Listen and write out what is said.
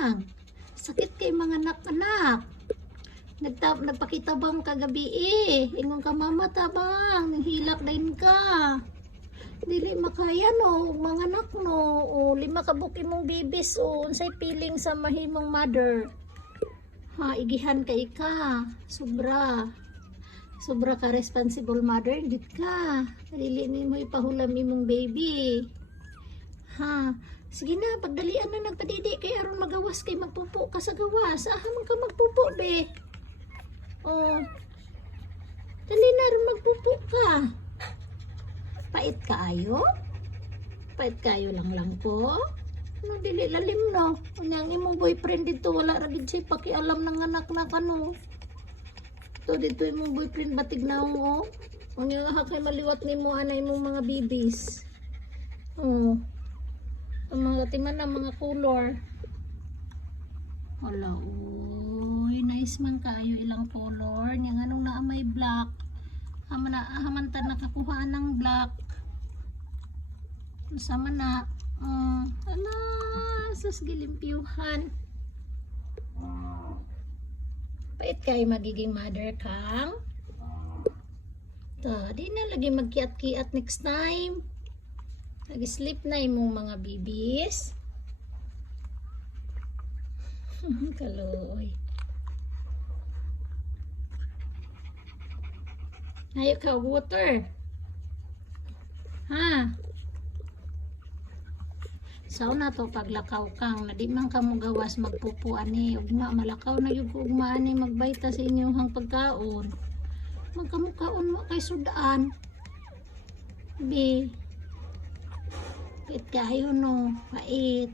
lang. Sakit kay mga anak-anak. Nagpakitabang kagabi ingon ka mama tabang, hilak din ka. Dili makaya no, mga anak no, o 5 ka buki mong bibis o unsay piling sa mahimong mother. Ha, igihan kay ka, sobra ka responsible mother, gid ka. Dili nimo ipahulam imong baby. Ha, sige na, pagdalian na nagpadidi kay aron magawas kay magpupo ka sa gawas. Man ka magpupo be. Oh. Dali na rin magpupo ka. Pait kaayo? Pait kayo lang po? Ano dili lalim no? Unyang imong boyfriend dito wala ra gid siya pakialam ng anak na kano. To dito imong boyfriend batig naong oh. Unyang kay maliwat nimo anay imong mga bibis. Oh. Ang mga timan na mga color. Wala oy, nice man kayo ilang color. Yang anong naa may black. Haman ta nakakuha ng black. Sama na. Ala, sus gilimpyuhan. Pait kayo magiging mother kang. Di na lagi magkiat-kiat next time. Nag-sleep na imong mga bibis. Kaloy. Ayo ka water. Ha? Sao na to paglakaw kang na di man ka mo gawas magpupuan ni ugma malakaw na yung ugma ni magbayta sa inyong pagkaon. Magkamukaon mo kay sudaan. Bi. Pait kayo no, pait.